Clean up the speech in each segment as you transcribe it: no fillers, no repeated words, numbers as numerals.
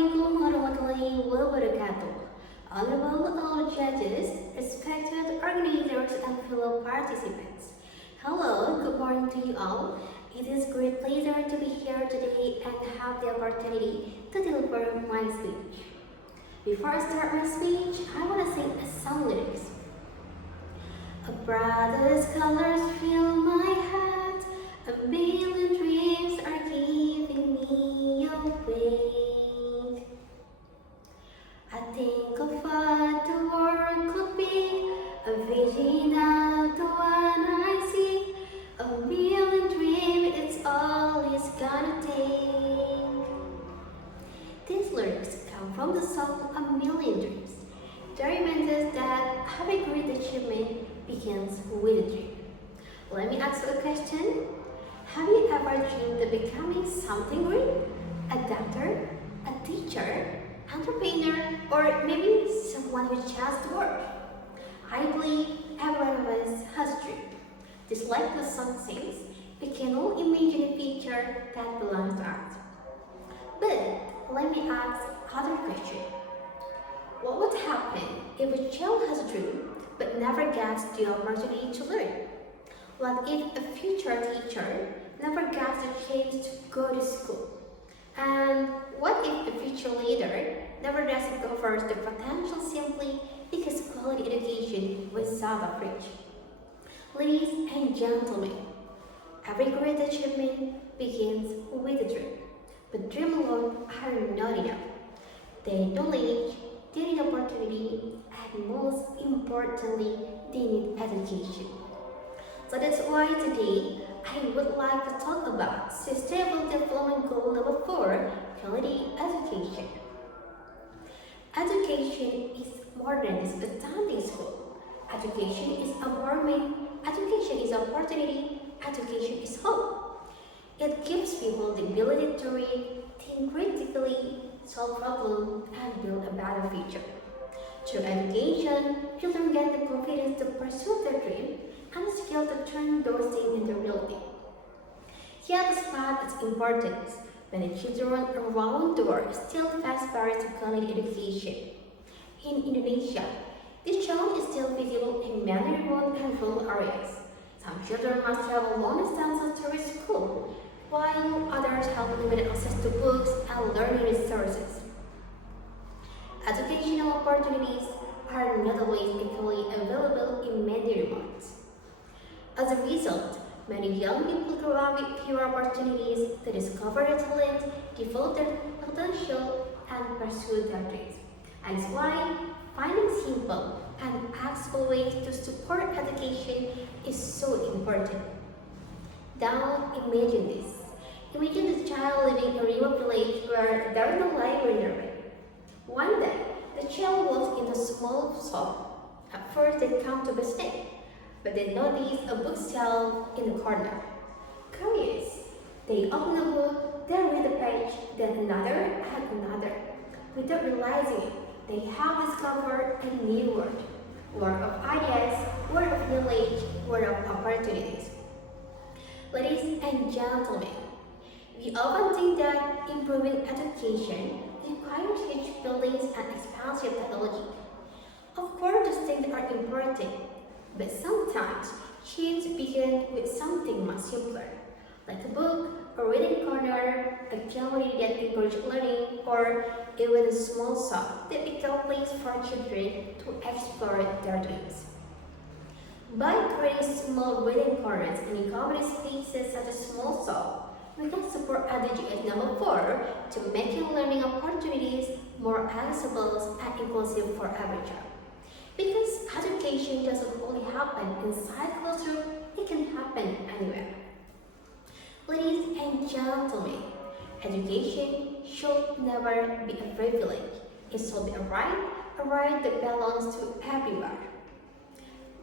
Assalamualaikum warahmatullahi wabarakatuh. Honorable all judges, respected organizers, and fellow participants. Hello, good morning to you all. It is a great pleasure to be here today and have the opportunity to deliver my speech. Before I start my speech, I want to sing some lyrics. A brother's colors fill my heart, a million dreams are giving me awake. I think of what the world could be, a vision of the one I see. A million dreams, it's all it's gonna take. These lyrics come from the song A Million Dreams. They remind us that every great achievement begins with a dream. Let me ask you a question. Have you ever dreamed of becoming something great? A doctor, a teacher, entrepreneur, or maybe someone who just work? I believe every one of us has a dream. Just like the song says, we can all imagine a future that belongs to us. But let me ask other question. What would happen if a child has a dream but never gets the opportunity to learn? What if a future teacher never gets the chance to go to school? And what if a future leader never discovers the potential simply because quality education was out of reach? Ladies and gentlemen, every great achievement begins with a dream. But dreams alone are not enough. They need knowledge, they need opportunity, and most importantly, they need education. So that's why today I would like to talk about Sustainable Development Goal number 4, quality education. Education is more than just attending school. Education is empowerment, education is opportunity, education is hope. It gives people the ability to read, think critically, solve problems, and build a better future. Through education, children gain the confidence to pursue their dream and the skill to turn those things into reality. Yet, despite its importance, many children around the world still face barriers to quality education. In Indonesia, this challenge is still visible in many remote and rural areas. Some children must travel long distances to reach school, while others have limited access to books and learning resources. Educational opportunities are not always equally available in many remotes. As a result, many young people grow up with fewer opportunities to discover their talent, develop their potential, and pursue their dreams. And it's why finding simple and accessible ways to support education is so important. Now imagine this. Imagine a child living in a remote village where there is no library nearby. One day, the child walks into a small shop. At first, they come to business, but they notice a bookshelf in the corner. Curious, they open a book, they read a page, then another and another. Without realizing it, they have discovered a new world of ideas, world of knowledge, world of opportunities. Ladies and gentlemen, we often think that improving education requires huge buildings and expansive technology. Of course, those things are important, but sometimes change begins with something much simpler, like a book, a reading corner, a gallery that encourages learning, or even a small shop that becomes a place for children to explore their dreams. By creating small reading corners and community spaces such as small shop, we can support education number 4 to making learning opportunities more accessible and inclusive for every child. Because education doesn't only happen inside classroom, it can happen anywhere. Ladies and gentlemen, education should never be a privilege. It should be a right that belongs to everyone.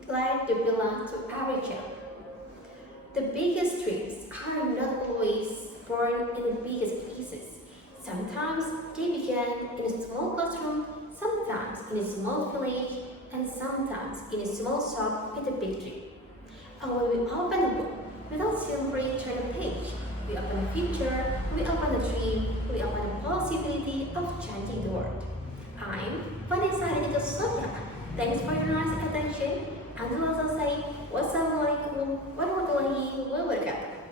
Right that belongs to every child. The biggest dreams are not always born in the biggest places. Sometimes they begin in a small classroom, sometimes in a small village, and sometimes in a small shop with a big dream. And when we open a book, we don't simply turn a page. We open a future, we open a dream, we open a possibility of change. Thanks for